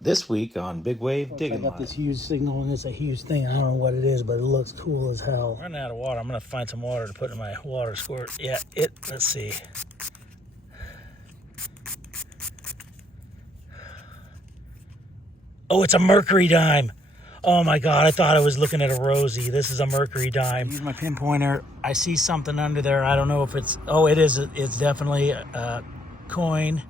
This week on Big Wave Digging I got Line. this huge signal, and it's a huge thing. I don't know what it is, but it looks cool as hell. I'm running out of water. I'm gonna find some water to put in my water squirt. Yeah, let's see. Oh, it's a mercury dime. Oh my God, I thought I was looking at a rosy. This is a mercury dime. Use my pinpointer. I see something under there. I don't know if it's, oh, it is. It's definitely a coin.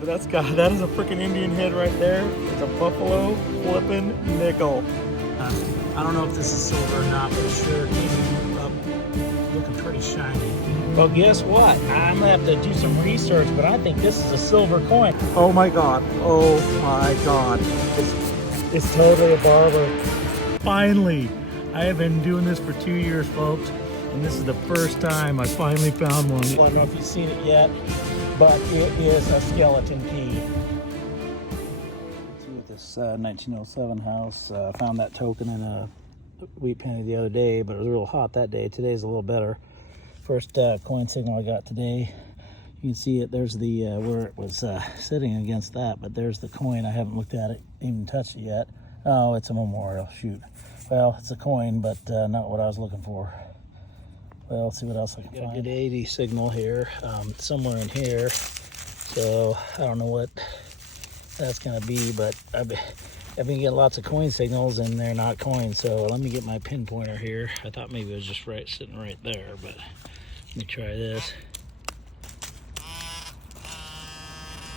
But that is a freaking Indian head right there. It's a buffalo flipping nickel. I don't know if this is silver or not, but it sure came up looking pretty shiny. Well, guess what? I'm gonna have to do some research, but I think this is a silver coin. Oh my God. Oh my God. It's totally a barber. Finally, I have been doing this for 2 years, folks, and this is the first time I finally found one. I don't know if you've seen it yet, but it is a skeleton key. See what this 1907 house, found that token in a wheat penny the other day, but it was real hot that day. Today's a little better. First coin signal I got today. You can see it, there's the where it was sitting against that, but there's the coin. I haven't looked at it, even touched it yet. Oh, it's a memorial, shoot. Well, it's a coin, but not what I was looking for. Well, let's see what else I can find. Got a good 80 signal here, somewhere in here. So I don't know what that's gonna be, but I've been getting lots of coin signals and they're not coins. So let me get my pinpointer here. I thought maybe it was just sitting right there, but let me try this.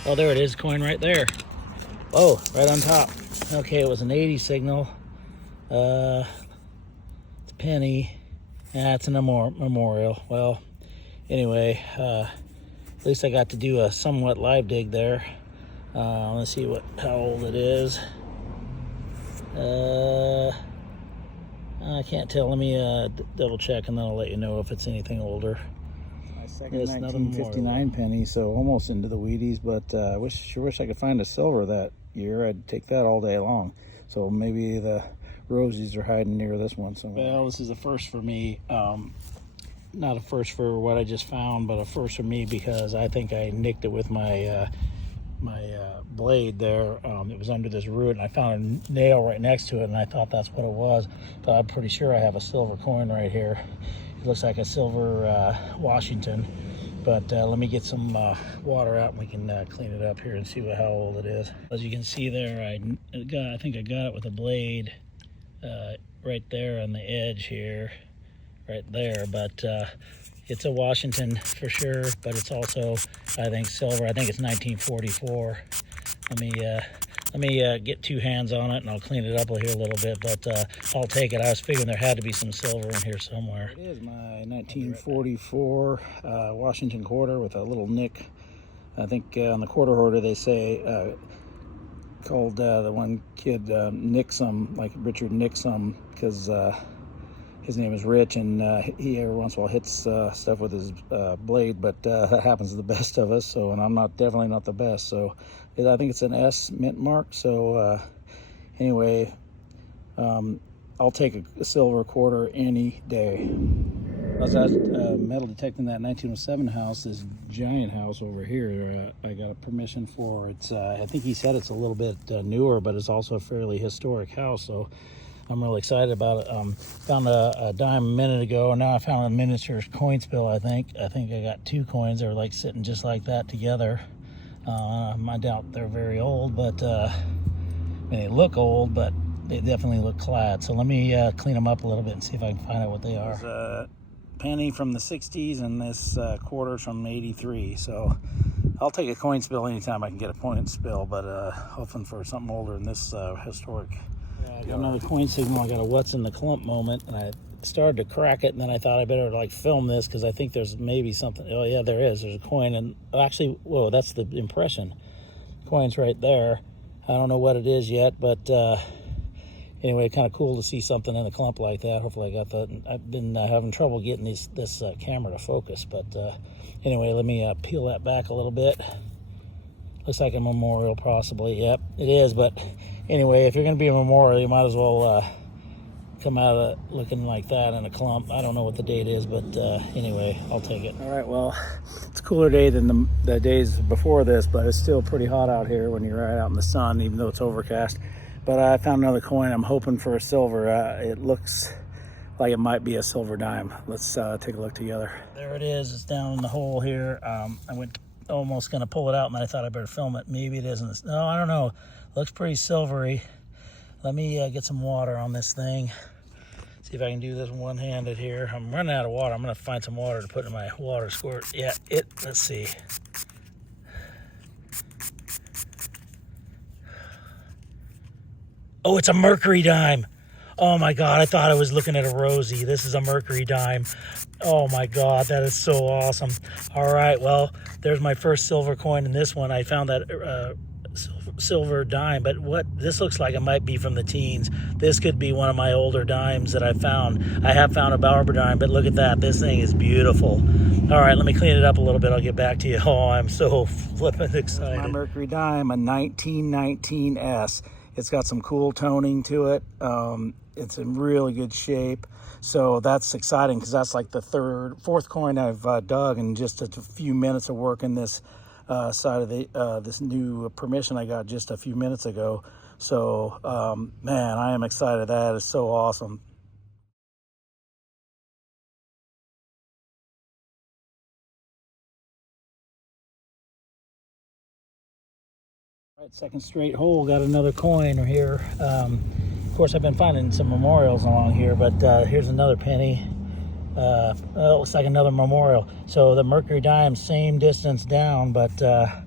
Oh, there it is, coin right there. Oh, right on top. Okay, it was an 80 signal. It's a penny. That's a memorial. Well, anyway, at least I got to do a somewhat live dig there. Let's see how old it is. I can't tell. Let me double check, and then I'll let you know if it's anything older. Second 1959 penny, so almost into the Wheaties, but sure wish I could find a silver that year. I'd take that all day long. So maybe the rosies are hiding near this one somewhere. Well, this is a first for me. Not a first for what I just found, but a first for me because I think I nicked it with my blade there. It was under this root, and I found a nail right next to it, and I thought that's what it was. But I'm pretty sure I have a silver coin right here. It looks like a silver Washington, but let me get some water out and we can clean it up here and see how old it is. As you can see there, I think I got it with a blade right there on the edge here, right there, but it's a Washington for sure, but it's also, I think, silver. I think it's 1944. Let me get two hands on it and I'll clean it up here a little bit, but I'll take it. I was figuring there had to be some silver in here somewhere. It is my 1944 Washington quarter with a little nick. I think on the quarter holder they say, called the one kid Nixum, like Richard Nixum, because his name is Rich, and he every once in a while hits stuff with his blade, but that happens to the best of us. So, and I'm definitely not the best. So, I think it's an S mint mark. So, anyway, I'll take a silver quarter any day. As I was metal detecting that 1907 house, this giant house over here, I got a permission for. It's I think he said it's a little bit newer, but it's also a fairly historic house. So I'm really excited about it. Found a dime a minute ago, and now I found a miniature coin spill. I think I got two coins. They're like sitting just like that together. I doubt they're very old, but I mean, they look old, but they definitely look clad. So let me clean them up a little bit and see if I can find out what they are. There's a penny from the 60s and this quarter from 83. So I'll take a coin spill anytime I can get a coin spill, but hoping for something older than this historic. I got another coin signal. I got a what's in the clump moment, and I started to crack it, and then I thought I better like film this because I think there's maybe something. Oh yeah, there is. There's a coin, and actually, whoa, that's the impression. Coin's right there. I don't know what it is yet, but anyway, kind of cool to see something in the clump like that. Hopefully I got that. I've been having trouble getting this camera to focus, but anyway, let me peel that back a little bit. Looks like a memorial, possibly. Yep, it is, but anyway, if you're going to be a memorial, you might as well come out of it looking like that in a clump. I don't know what the date is, but anyway, I'll take it. All right, well, it's a cooler day than the days before this, but it's still pretty hot out here when you're right out in the sun, even though it's overcast. But I found another coin. I'm hoping for a silver. It looks like it might be a silver dime. Let's take a look together. There it is. It's down in the hole here. I went almost going to pull it out, and I thought I better film it. Maybe it isn't. No, I don't know. Looks pretty silvery. Let me get some water on this thing. See if I can do this one-handed here. I'm running out of water. I'm going to find some water to put in my water squirt. Yeah, let's see. Oh, it's a mercury dime. Oh my God, I thought I was looking at a rosy. This is a mercury dime. Oh my God, that is so awesome. All right, well, there's my first silver coin in this one. I found that silver dime, but what this looks like, it might be from the teens. This could be one of my older dimes that I found. I have found a Barber dime, but look at that. This thing is beautiful. All right, let me clean it up a little bit. I'll get back to you. Oh, I'm so flippin' excited. My mercury dime, a 1919S. It's got some cool toning to it. It's in really good shape. So that's exciting because that's like the fourth coin I've dug in just a few minutes of working this side of the this new permission I got just a few minutes ago. So man, I am excited. That is so awesome. All right, second straight hole, got another coin here. Of course, I've been finding some memorials along here, but here's another penny. Well, it looks like another memorial. So the mercury dime, same distance down, but I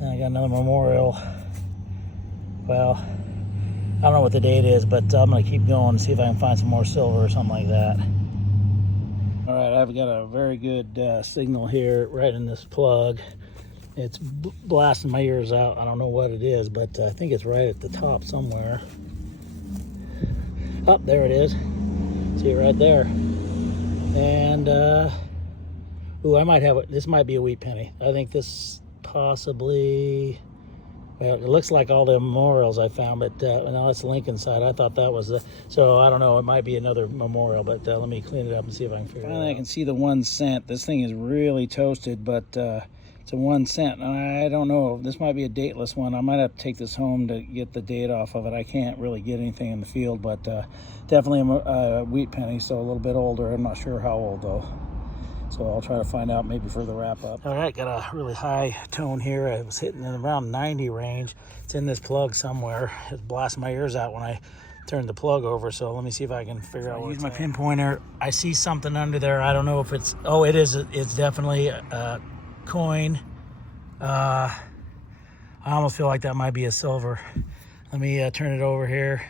got another memorial. Well, I don't know what the date is, but I'm gonna keep going and see if I can find some more silver or something like that. All right, I've got a very good signal here right in this plug. It's blasting my ears out. I don't know what it is, but I think it's right at the top somewhere. Oh, there it is. See it right there. And, ooh, I might have it. This might be a wheat penny. I think this possibly, well, it looks like all the memorials I found, but no, it's Lincoln side. I thought that was the, so I don't know. It might be another memorial, but let me clean it up and see if I can figure it out. I can see the 1 cent. This thing is really toasted, but it's a 1 cent. I don't know. This might be a dateless one. I might have to take this home to get the date off of it. I can't really get anything in the field, but definitely a wheat penny, so a little bit older. I'm not sure how old though. So I'll try to find out maybe for the wrap up. All right, got a really high tone here. I was hitting in around 90 range. It's in this plug somewhere. It blasted my ears out when I turned the plug over, so let me see if I can figure out. Use my pinpointer. I see something under there. I don't know if it's, oh, it is. It's definitely a coin. I almost feel like that might be a silver. Let me turn it over here.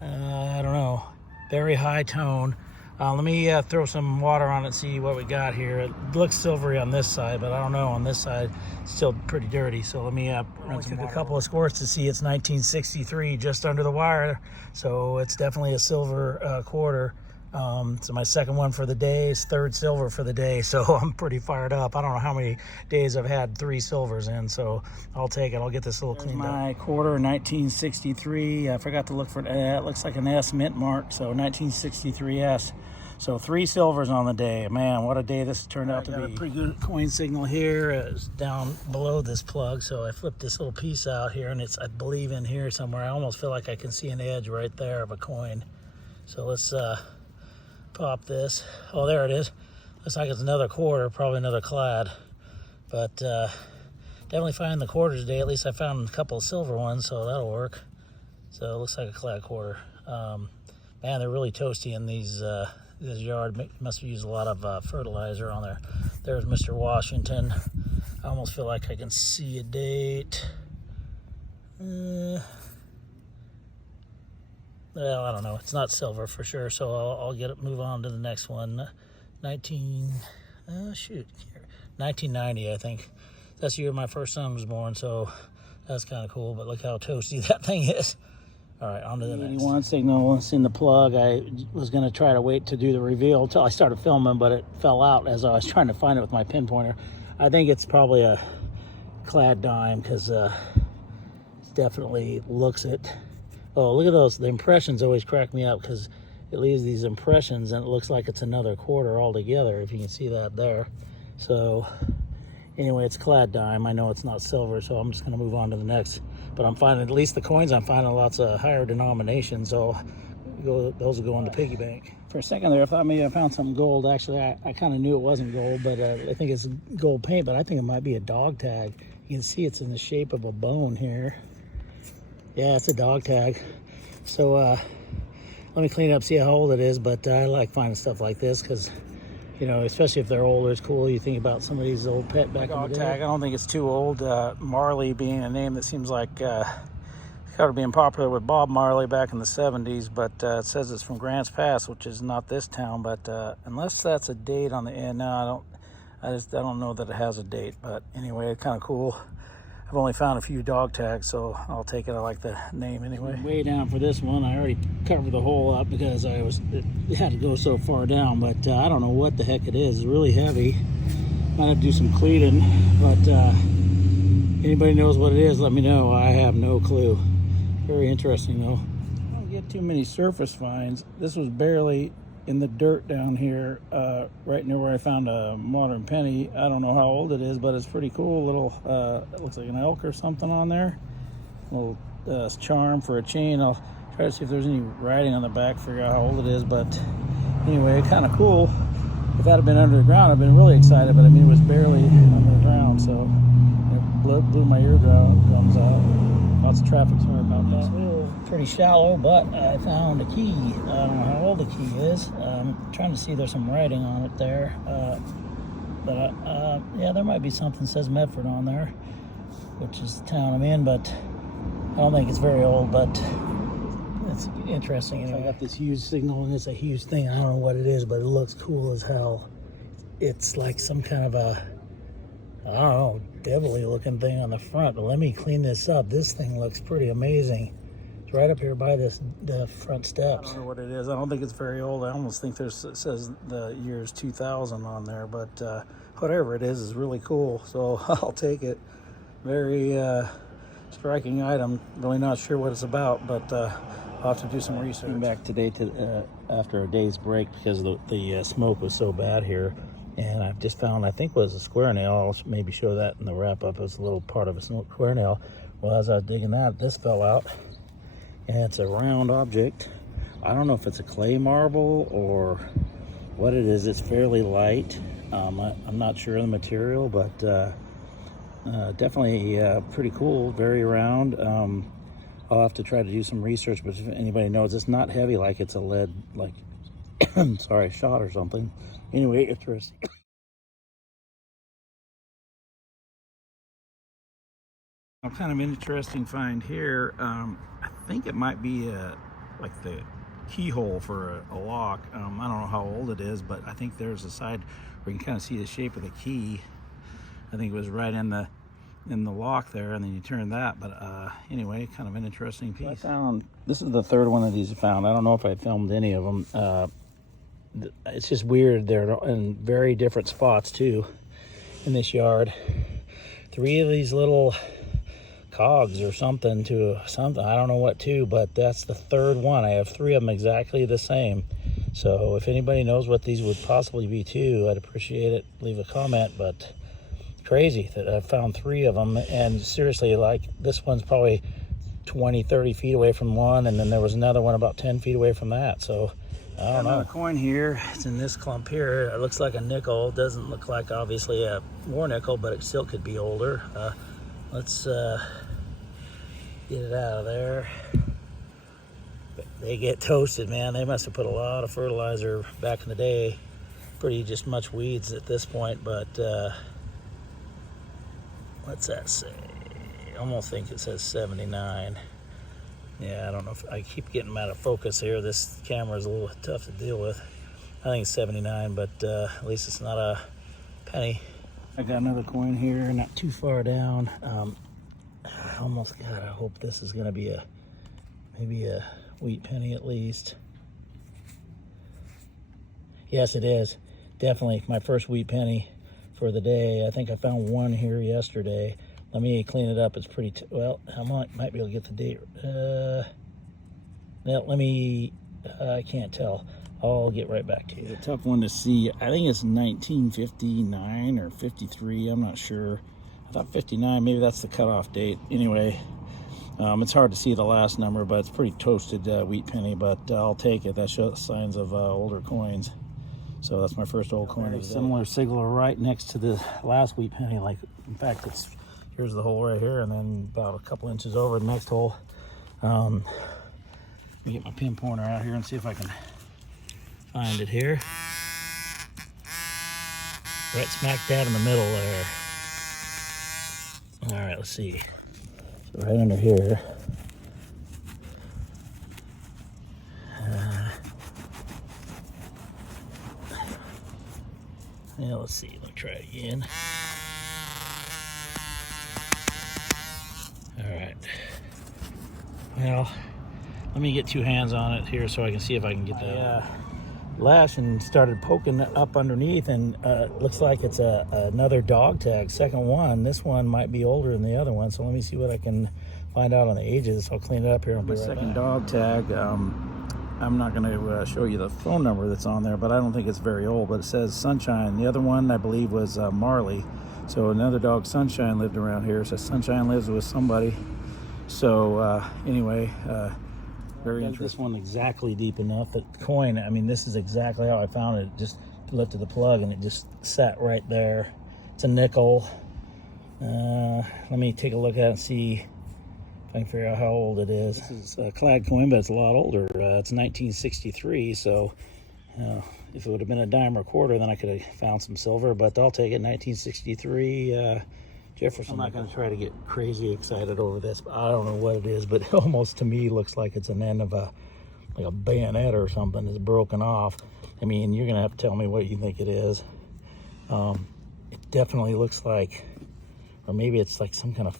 I don't know. Very high tone. Let me throw some water on it and see what we got here. It looks silvery on this side, but I don't know. On this side, it's still pretty dirty. So let me run some water. A couple of squirts to see it's 1963 just under the wire. So it's definitely a silver quarter. So my second one for the day is third silver for the day. So I'm pretty fired up. I don't know how many days I've had 3 silvers in, so I'll take it. I'll get this little cleaned up. My quarter, 1963. I forgot to look for it. It looks like an S mint mark, so 1963 S. So 3 silvers on the day. Man, what a day this turned out to be. A pretty good coin signal here. It's down below this plug, so I flipped this little piece out here, and it's, I believe, in here somewhere. I almost feel like I can see an edge right there of a coin. So let's pop this. Oh, there it is. Looks like it's another quarter, probably another clad. But definitely finding the quarters today. At least I found a couple of silver ones, so that'll work. So it looks like a clad quarter. Man, they're really toasty in these this yard. Must have used a lot of fertilizer on there. There's Mr. Washington. I almost feel like I can see a date. Well, I don't know. It's not silver for sure, so I'll get it. Move on to the next one. 1990, I think. That's the year my first son was born, so that's kind of cool. But look how toasty that thing is. All right, on to the next. 81 signal. It's in the plug. I was going to try to wait to do the reveal until I started filming, but it fell out as I was trying to find it with my pinpointer. I think it's probably a clad dime because it definitely looks it. Oh, look at those. The impressions always crack me up because it leaves these impressions and it looks like it's another quarter altogether, if you can see that there. So anyway, it's clad dime. I know it's not silver, so I'm just going to move on to the next. But I'm finding, at least the coins, I'm finding lots of higher denominations, so those will go in the piggy bank. For a second there, I thought maybe I found something gold. Actually, I kind of knew it wasn't gold, but I think it's gold paint, but I think it might be a dog tag. You can see it's in the shape of a bone here. Yeah, it's a dog tag. So let me clean it up, see how old it is, but I like finding stuff like this because, you know, especially if they're older, it's cool. You think about some of these old pet back in the day. Tag, I don't think it's too old. Marley being a name that seems like started being popular with Bob Marley back in the 70s, but it says it's from Grants Pass, which is not this town, but unless that's a date on the end, no, I don't know that it has a date, but anyway, it's kind of cool. I've only found a few dog tags, so I'll take it. I like the name anyway. Way down for this one. I already covered the hole up because it had to go so far down, but I don't know what the heck it is. It's really heavy. Might have to do some cleaning, but anybody knows what it is, let me know. I have no clue. Very interesting though. I don't get too many surface finds. This was barely in the dirt down here, right near where I found a modern penny. I don't know how old it is, but it's pretty cool. Little, it looks like an elk or something on there. Little charm for a chain. I'll try to see if there's any writing on the back, figure out how old it is. But anyway, kind of cool. If that had been under the ground, I'd been really excited, but I mean, it was barely under the ground, so it blew my eardrums out. Lots of traffic, sorry about that. It's pretty shallow, but I found a key. I don't know how old the key is. I'm trying to see, there's some writing on it there. Yeah, there might be something that says Medford on there, which is the town I'm in, but I don't think it's very old, but it's interesting. Anyway. I got this huge signal, and it's a huge thing. I don't know what it is, but it looks cool as hell. It's like some kind of a, I don't know, devilly looking thing on the front, but let me clean this up. This thing looks pretty amazing. It's right up here by the front steps. I don't know what it is. I don't think it's very old. I almost think it says the year's 2000 on there, but whatever it is really cool, so I'll take it. Very striking item. Really not sure what it's about, but I'll have to do some research. Came back today after a day's break because the smoke was so bad here. And I've just found, I think it was a square nail. I'll maybe show that in the wrap up. It's a little part of a square nail. Well, as I was digging that, this fell out. And it's a round object. I don't know if it's a clay marble or what it is. It's fairly light. I'm not sure of the material, but definitely pretty cool, very round. I'll have to try to do some research, but if anybody knows, it's not heavy like it's a lead, like, sorry, shot or something. Anyway, interesting. A kind of interesting find here. I think it might be like the keyhole for a lock. I don't know how old it is, but I think there's a side where you can kind of see the shape of the key. I think it was right in the lock there, and then you turn that. But anyway, kind of an interesting piece. I found, this is the third one of these I found. I don't know if I filmed any of them. It's just weird. They're in very different spots too in this yard. 3 of these little cogs or something to something, I don't know what to, but that's the third one. I have 3 of them exactly the same. So if anybody knows what these would possibly be too, I'd appreciate it. Leave a comment. But crazy that I found 3 of them, and seriously, like, this one's probably 20-30 feet away from one, and then there was another one about 10 feet away from that. So I don't know. Another coin here. It's in this clump here. It looks like a nickel. It doesn't look like obviously a war nickel, but it still could be older. Let's get it out of there. They get toasted, man. They must have put a lot of fertilizer back in the day. Pretty just much weeds at this point, but what's that say? I almost think it says 79. Yeah, I don't know if I keep getting out of focus here. This camera is a little tough to deal with. I think it's 79, but at least it's not a penny. I got another coin here, not too far down. I almost got, I hope this is gonna be maybe a wheat penny at least. Yes, it is. Definitely my first wheat penny for the day. I think I found one here yesterday. Let me clean it up. It's pretty, well, I might be able to get the date. Well, let me, I can't tell. I'll get right back to you. It's a tough one to see. I think it's 1959 or 53. I'm not sure. I thought 59, maybe that's the cutoff date. Anyway, it's hard to see the last number, but it's pretty toasted wheat penny, but I'll take it. That shows signs of older coins. So that's my first old coin. A similar signaler right next to the last wheat penny. Like, in fact, here's the hole right here, and then about a couple inches over the next hole. Let me get my pin pointer out here and see if I can find it here. Right smack dab in the middle there. All right, let's see. So right under here. Yeah, let's see. Let me try it again. All right. Well, let me get two hands on it here so I can see if I can get the lash and started poking up underneath, and looks like it's another dog tag, second one. This one might be older than the other one, so let me see what I can find out on the ages. I'll clean it up here and be right back. Second dog tag. I'm not going to show you the phone number that's on there, but I don't think it's very old, but it says Sunshine. The other one, I believe, was Marley. So another dog, Sunshine, lived around here. So Sunshine lives with somebody. So anyway, very interesting. This one exactly deep enough. The coin, I mean, this is exactly how I found it. Just lifted the plug and it just sat right there. It's a nickel. Let me take a look at it and see if I can figure out how old it is. This is a clad coin, but it's a lot older. It's 1963, so if it would have been a dime or a quarter, then I could have found some silver, but I'll take it. 1963 Jefferson. I'm not going to try to get crazy excited over this, but I don't know what it is, but it almost to me looks like it's an end of like a bayonet or something that's broken off. I mean, you're going to have to tell me what you think it is. It definitely looks like, or maybe it's like some kind of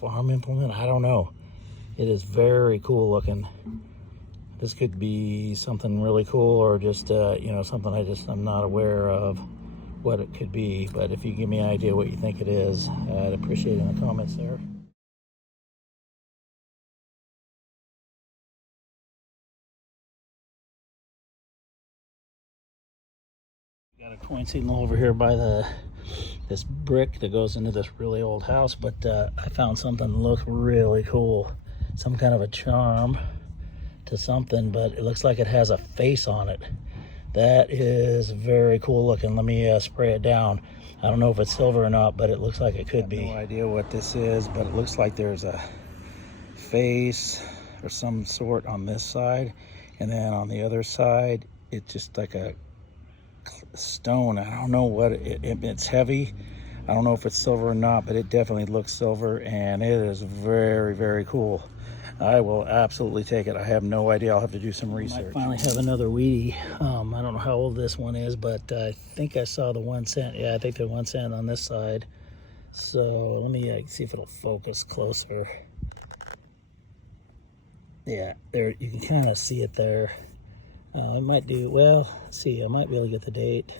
farm implement. I don't know. It is very cool looking. This could be something really cool, or just something I'm not aware of what it could be. But if you give me an idea what you think it is, I'd appreciate it in the comments there. Got a coin signal over here by this brick that goes into this really old house, but I found something that looked really cool. Some kind of a charm to something, but it looks like it has a face on it. That is very cool looking. Let me spray it down. I don't know if it's silver or not, but it looks like it could be. No idea what this is, but it looks like there's a face or some sort on this side, and then on the other side it's just like a stone. I don't know what it's heavy. I don't know if it's silver or not, but it definitely looks silver, and it is very, very cool. I will absolutely take it. I have no idea. I'll have to do some research. I finally have another Wheatie. I don't know how old this one is, but I think I saw the 1 cent. Yeah, I think the 1 cent on this side. So let me see if it'll focus closer. Yeah, there, you can kind of see it there. It might do, well, let's see, I might be able to get the date.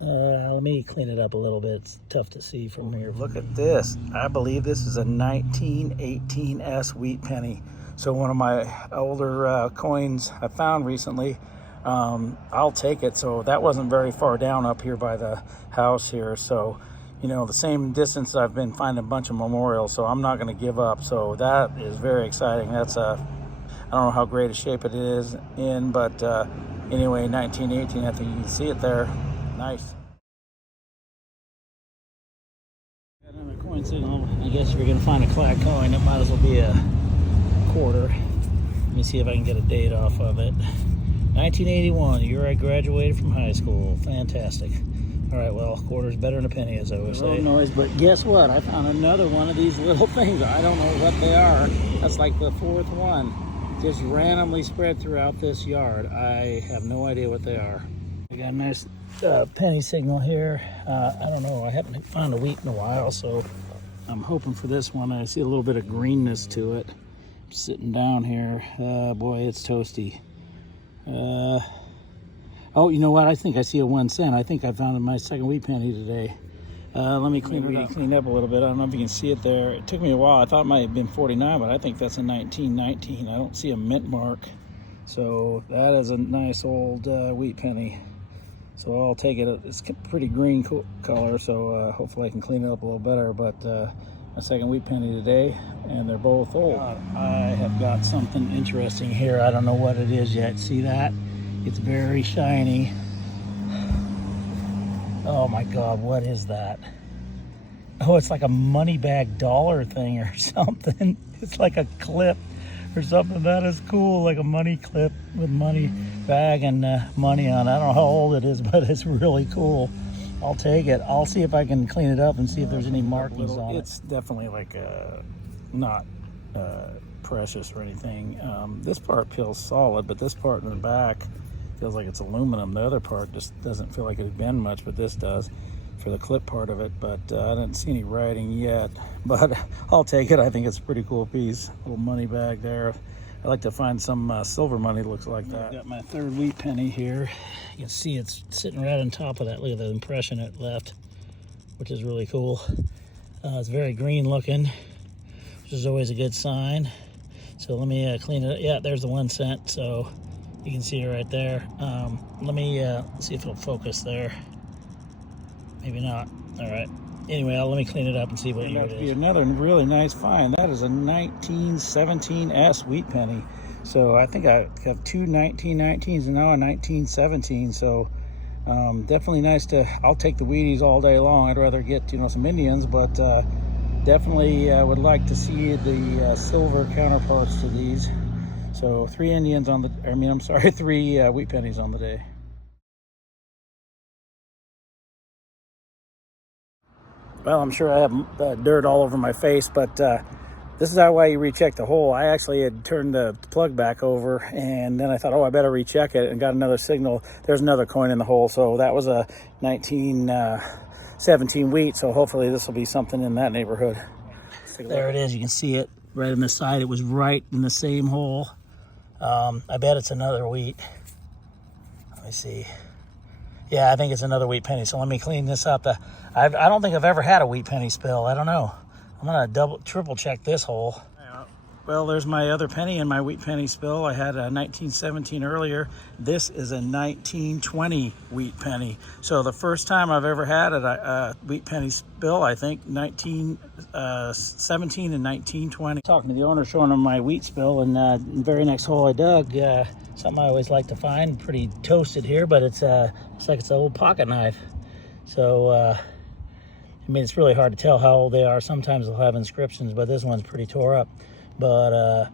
Let me clean it up a little bit. It's tough to see from here. Look at this. I believe this is a 1918 S wheat penny. So one of my older coins I found recently. I'll take it. So that wasn't very far down up here by the house here. So, the same distance I've been finding a bunch of memorials. So I'm not going to give up. So that is very exciting. That's I don't know how great a shape it is in, but anyway, 1918, I think you can see it there. Nice. Got another coin signal. I guess if you're going to find a clad coin, it might as well be a quarter. Let me see if I can get a date off of it. 1981, the year I graduated from high school. Fantastic. All right, well, quarter's better than a penny, as I always say. Noise, but guess what? I found another one of these little things. I don't know what they are. That's like the fourth one. Just randomly spread throughout this yard. I have no idea what they are. We got a nice penny signal here. I don't know. I haven't found a wheat in a while, so I'm hoping for this one. I see a little bit of greenness to it. I'm sitting down here. Boy, it's toasty. Oh, you know what? I think I see a 1 cent. I think I found my second wheat penny today. Let me clean up a little bit. I don't know if you can see it there. It took me a while. I thought it might have been 49, but I think that's a 1919. I don't see a mint mark. So that is a nice old wheat penny. So I'll take it. It's pretty green color, so hopefully I can clean it up a little better. But my second wheat penny today, and they're both old. I have got something interesting here. I don't know what it is yet. See that? It's very shiny. Oh my God, what is that? Oh, it's like a money bag dollar thing or something. It's like a clip or something. That is cool, like a money clip with money bag and money on it. I don't know how old it is, but it's really cool. I'll take it. I'll see if I can clean it up and see if there's any markings on it. It's definitely like not precious or anything. This part feels solid, but this part in the back feels like it's aluminum. The other part just doesn't feel like it's been much, but this does for the clip part of it. But I didn't see any writing yet, but I'll take it. I think it's a pretty cool piece. Little money bag there. I like to find some silver money that looks like that. I've got my third wheat penny here. You can see it's sitting right on top of that. Look at the impression it left, which is really cool. It's very green looking, which is always a good sign. So let me clean it up. Yeah, there's the 1 cent. So you can see it right there. Let me see if it'll focus there. Maybe not. All right. Anyway, let me clean it up and see what year it is. Another really nice find. That is a 1917 S wheat penny. So I think I have two 1919s and now a 1917. So definitely nice to. I'll take the Wheaties all day long. I'd rather get some Indians, but definitely would like to see the silver counterparts to these. So 3 Indians on the. I'm sorry, 3 wheat pennies on the day. Well, I'm sure I have dirt all over my face, but this is why you recheck the hole. I actually had turned the plug back over, and then I thought, oh, I better recheck it, and got another signal. There's another coin in the hole, so that was a 1917 wheat, so hopefully this will be something in that neighborhood. There it is. You can see it right on the side. It was right in the same hole. I bet it's another wheat. Let me see. Yeah, I think it's another wheat penny. So let me clean this up. I don't think I've ever had a wheat penny spill. I don't know. I'm gonna triple check this hole. Well, there's my other penny in my wheat penny spill. I had a 1917 earlier. This is a 1920 wheat penny. So the first time I've ever had a wheat penny spill, I think 1917 and 1920. Talking to the owner, showing him my wheat spill, and the very next hole I dug, something I always like to find. Pretty toasted here, but it's like it's an old pocket knife. So it's really hard to tell how old they are. Sometimes they'll have inscriptions, but this one's pretty tore up. But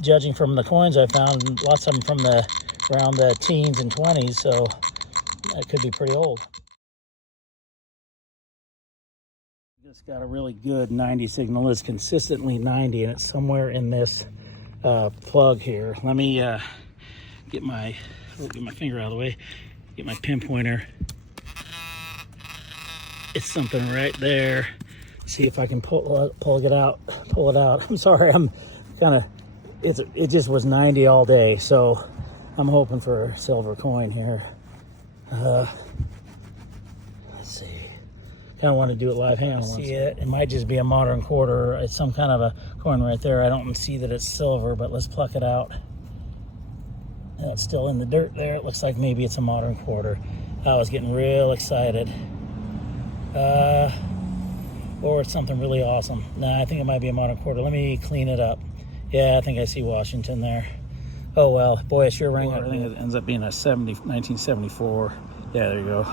judging from the coins I found, lots of them from around the teens and 20s, so that could be pretty old. Just got a really good 90 signal. It's consistently 90, and it's somewhere in this plug here. Let me get my finger out of the way, get my pinpointer. It's something right there. See if I can pull it out. I'm sorry, I'm kind of. It just was 90 all day, so I'm hoping for a silver coin here. Let's see. Kind of want to do it live. Hang on. See it? It might just be a modern quarter. It's some kind of a coin right there. I don't see that it's silver, but let's pluck it out. It's still in the dirt there. It looks like maybe it's a modern quarter. I was getting real excited. Or it's something really awesome. Nah, I think it might be a modern quarter. Let me clean it up. Yeah, I think I see Washington there. Oh well, boy, it sure rang out. I think it ends up being a 1974. Yeah, there you go.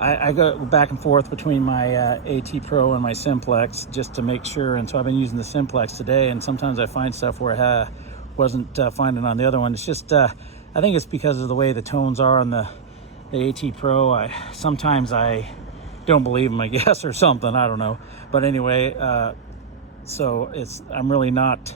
I go back and forth between my AT Pro and my Simplex just to make sure, and so I've been using the Simplex today, and sometimes I find stuff where I wasn't finding on the other one. It's just, I think it's because of the way the tones are on the AT Pro. Sometimes I don't believe them, I guess, or something. I don't know. But anyway, so I'm really not,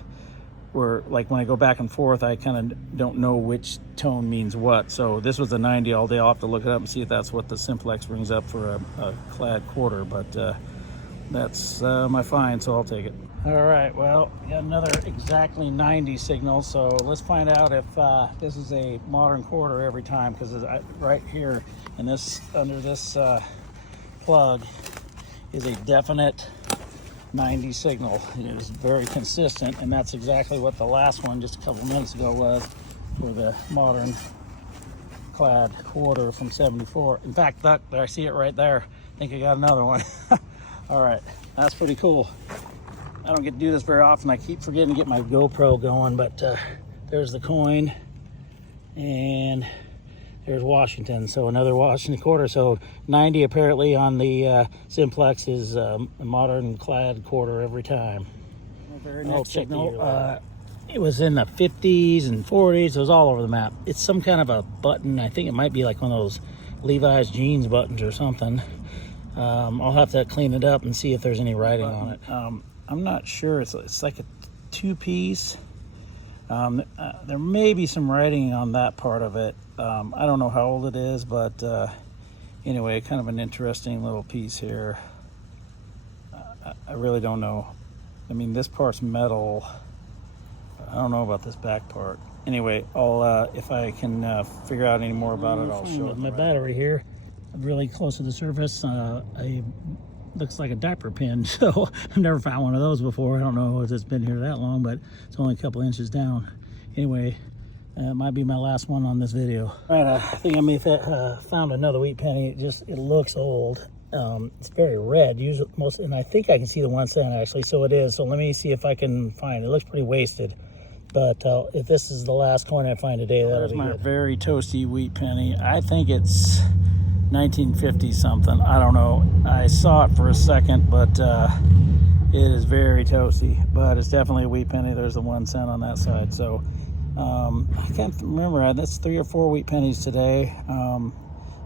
like when I go back and forth, I kind of don't know which tone means what. So this was a 90 all day. I'll have to look it up and see if that's what the Simplex brings up for a clad quarter. But that's my find, so I'll take it. All right, well, got another exactly 90 signal. So let's find out if this is a modern quarter every time, because it's right here in this, under this plug is a definite 90 signal. It is very consistent, and that's exactly what the last one just a couple minutes ago was for the modern clad quarter from 74. In fact, that I see it right there. I think I got another one. All right, that's pretty cool. I don't get to do this very often. I keep forgetting to get my GoPro going, but there's the coin, and there's Washington. So another Washington quarter. So 90 apparently on the Simplex is a modern clad quarter every time. Very next signal. It was in the 50s and 40s. It was all over the map. It's some kind of a button. I think it might be like one of those Levi's jeans buttons or something. I'll have to clean it up and see if there's any writing on it. I'm not sure. It's like a two-piece. There may be some writing on that part of it. I don't know how old it is, but anyway, kind of an interesting little piece here. I really don't know. I mean, this part's metal. I don't know about this back part. Anyway, I'll if I can figure out any more about it, I'll show it. My battery here, really close to the surface. Looks like a diaper pin, so I've never found one of those before. I don't know if it's been here that long, but it's only a couple inches down. Anyway, it might be my last one on this video. All right, I think I may have found another wheat penny. It looks old. It's very red, usually and I think I can see the 1 cent actually, so it is. So let me see if I can find it. It looks pretty wasted, but if this is the last coin I find today, that'll be good. There's my very toasty wheat penny. I think it's 1950 something. I don't know. I saw it for a second, but it is very toasty. But it's definitely a wheat penny. There's the 1 cent on that side. So I can't remember. That's 3 or 4 wheat pennies today.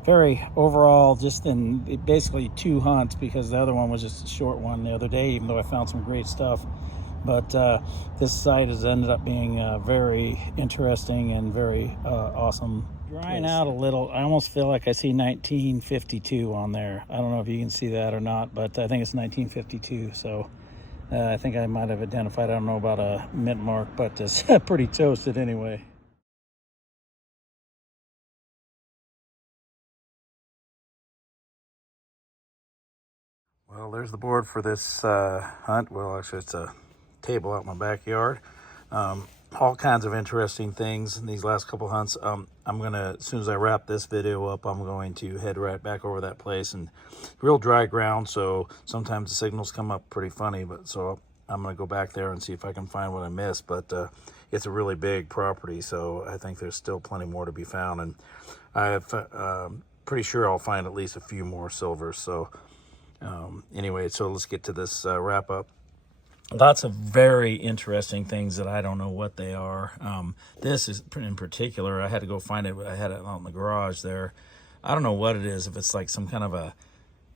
Very overall, just in basically 2 hunts, because the other one was just a short one the other day, even though I found some great stuff. But this site has ended up being very interesting and very awesome. Drying out a little. I almost feel like I see 1952 on there. I don't know if you can see that or not, but I think it's 1952. So I think I might have identified. I don't know about a mint mark, but it's pretty toasted anyway. Well, there's the board for this hunt. Well, actually, it's a table out in my backyard. All kinds of interesting things in these last couple hunts. I'm gonna, as soon as I wrap this video up, I'm going to head right back over that place, and real dry ground, so sometimes the signals come up pretty funny, but so I'm gonna go back there and see if I can find what I missed. But it's a really big property, so I think there's still plenty more to be found, and I'm pretty sure I'll find at least a few more silvers. So anyway, so let's get to this wrap up. Lots of very interesting things that I don't know what they are. This is in particular, I had to go find it. I had it out in the garage there. I don't know what it is. If it's like some kind of a,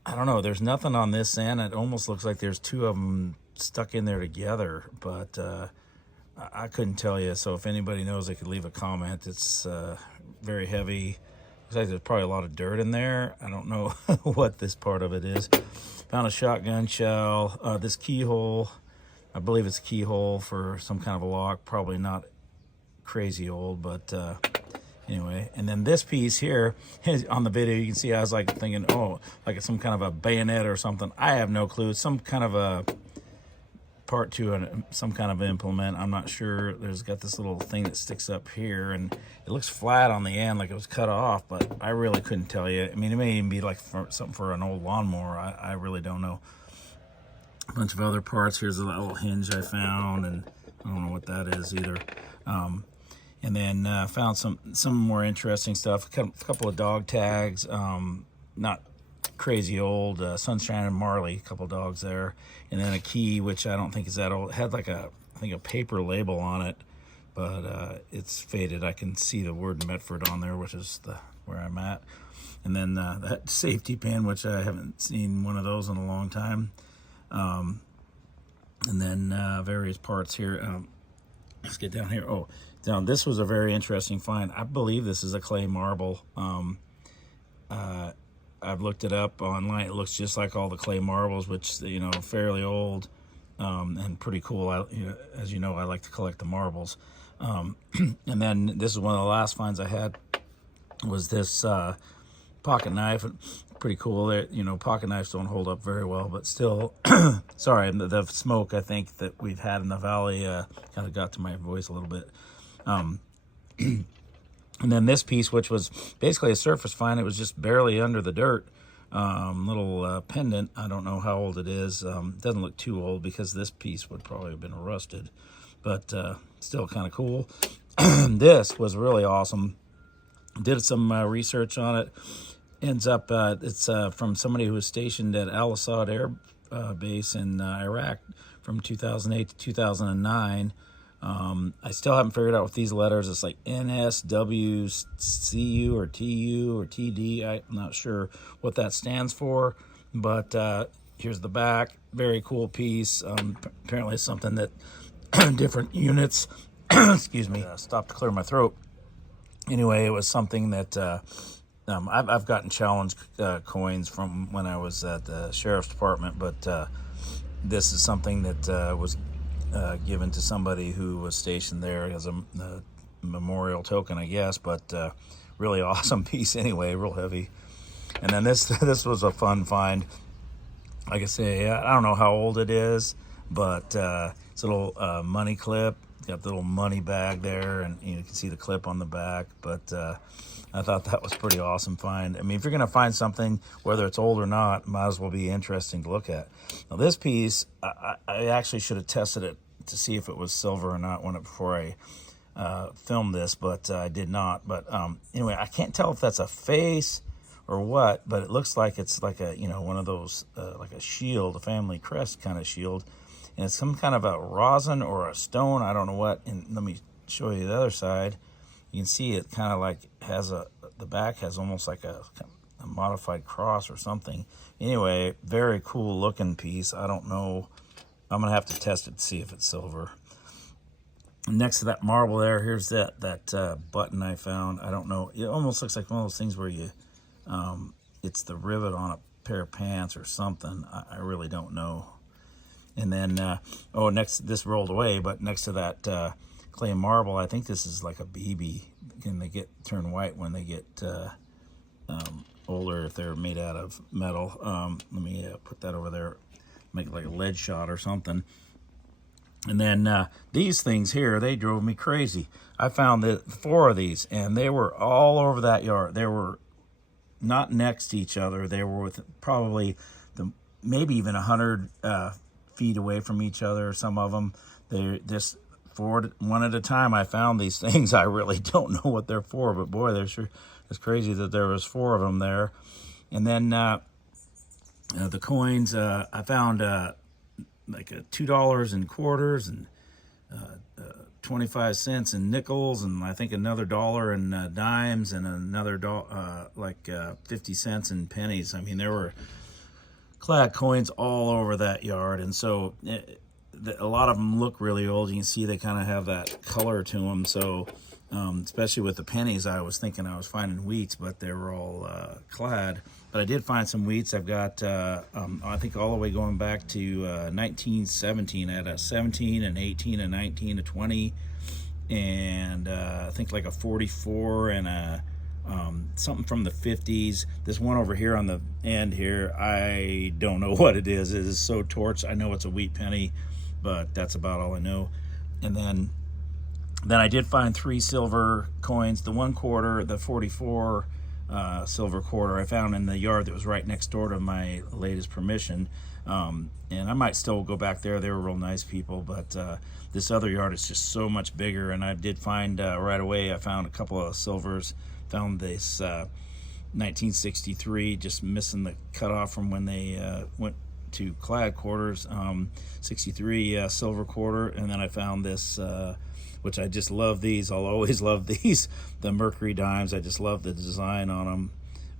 I don't know. There's nothing on this end. It almost looks like there's 2 of them stuck in there together, but I couldn't tell you. So if anybody knows, they could leave a comment. It's very heavy. Looks like there's probably a lot of dirt in there. I don't know what this part of it is. Found a shotgun shell. This keyhole, I believe it's a keyhole for some kind of a lock. Probably not crazy old, but anyway. And then this piece here, on the video, you can see I was like thinking, oh, like it's some kind of a bayonet or something. I have no clue. It's some kind of a part to some kind of implement. I'm not sure. There's got this little thing that sticks up here, and it looks flat on the end, like it was cut off, but I really couldn't tell you. I mean, it may even be like something for an old lawnmower. I really don't know. A bunch of other parts. Here's a little hinge I found, and I don't know what that is either. And then found some more interesting stuff. A couple of dog tags. Not crazy old. Sunshine and Marley, a couple dogs there. And then a key, which I don't think is that old. It had like I think a paper label on it, but it's faded. I can see the word Medford on there, which is where I'm at. And then that safety pin, which I haven't seen one of those in a long time. And then various parts here. Let's get down here. Oh, down. This was a very interesting find. I believe this is a clay marble. I've looked it up online. It looks just like all the clay marbles, which, you know, fairly old and pretty cool. As you know, I like to collect the marbles. And then this is one of the last finds I had, was this pocket knife. pretty cool. That, you know, pocket knives don't hold up very well, but still, sorry, the smoke I think that we've had in the valley kind of got to my voice a little bit. And then this piece, which was basically a surface find, it was just barely under the dirt. Little pendant. I don't know how old it is. It doesn't look too old because this piece would probably have been rusted, but still kind of cool. This was really awesome. Did some research on it. Ends up, it's from somebody who was stationed at Al Asad Air Base in Iraq from 2008 to 2009. I still haven't figured out with these letters. It's like NSWCU or TU or TD. I'm not sure what that stands for, but here's the back. Very cool piece. Apparently it's something that different units, excuse me, stopped to clear my throat. Anyway, it was something that I've gotten challenge coins from when I was at the sheriff's department, but this is something that was given to somebody who was stationed there as a memorial token, I guess, but really awesome piece anyway, real heavy. And then this was a fun find. Like I say, I don't know how old it is, but it's a little money clip. Got the little money bag there, and you can see the clip on the back, but I thought that was pretty awesome find. I mean, if you're going to find something, whether it's old or not, might as well be interesting to look at. Now, this piece, I actually should have tested it to see if it was silver or not before I filmed this, but I did not. But anyway, I can't tell if that's a face or what, but it looks like it's like a, one of those, like a shield, a family crest kind of shield. And it's some kind of a rosin or a stone, I don't know what. And let me show you the other side. You can see it kind of like has the back has almost like a modified cross or something. Anyway, very cool looking piece. I don't know. I'm going to have to test it to see if it's silver. Next to that marble there, here's that button I found. I don't know. It almost looks like one of those things where you, it's the rivet on a pair of pants or something. I really don't know. And then, this rolled away, but next to that clay marble, I think this is like a BB. And they turn white when they get older if they're made out of metal. Let me put that over there, make it like a lead shot or something. And then these things here, they drove me crazy. I found 4 of these, and they were all over that yard. They were not next to each other. They were with probably maybe even 100 feet away from each other. Some of them, they're just one at a time. I found these things. I really don't know what they're for, but boy, they're sure. It's crazy that there was 4 of them there. And then the coins, I found like $2 in quarters and 25 cents in nickels, and I think another $1 in dimes, and another like 50 cents in pennies. I mean, there were clad coins all over that yard, and so a lot of them look really old. You can see they kind of have that color to them. So especially with the pennies, I was thinking I was finding wheats, but they were all clad. But I did find some wheats. I've got I think all the way going back to 1917. I had a 17, an 18, a 19, a 20, and I think like a 44 and a something from the 50s. This one over here on the end here, I don't know what it is. It is so torched. I know it's a wheat penny, but that's about all I know. And then I did find 3 silver coins. The 1 quarter, the 44 silver quarter I found in the yard that was right next door to my latest permission. And I might still go back there. They were real nice people, but this other yard is just so much bigger. And I did find right away, I found a couple of silvers. Found this 1963, just missing the cutoff from when they went to clad quarters, 63 silver quarter. And then I found this, which I just love these. I'll always love these, the Mercury dimes. I just love the design on them.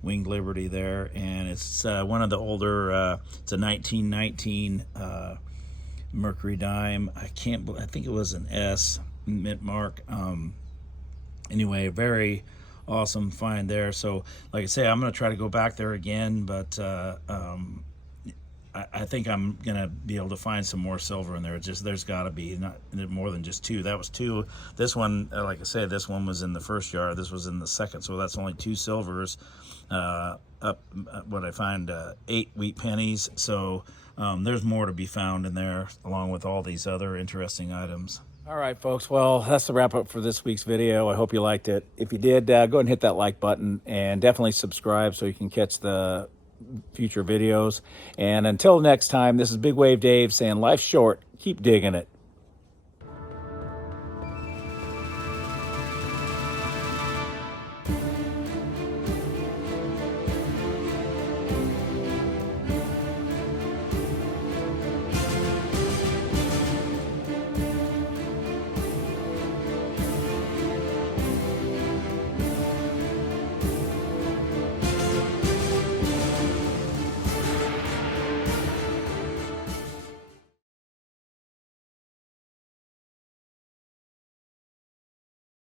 Winged Liberty there. And it's one of the older, it's a 1919 Mercury dime. I think it was an S, mint mark. Anyway, very awesome find there. So like I say, I'm going to try to go back there again, but I think I'm going to be able to find some more silver in there. There's got to be not more than just 2. That was 2. This one, like I said, this one was in the first yard. This was in the second, so that's only 2 silvers. up what I find 8 wheat pennies. So there's more to be found in there, along with all these other interesting items. All right, folks. Well, that's the wrap up for this week's video. I hope you liked it. If you did, go ahead and hit that like button and definitely subscribe so you can catch the future videos. And until next time, this is Big Wave Dave saying life's short. Keep digging it.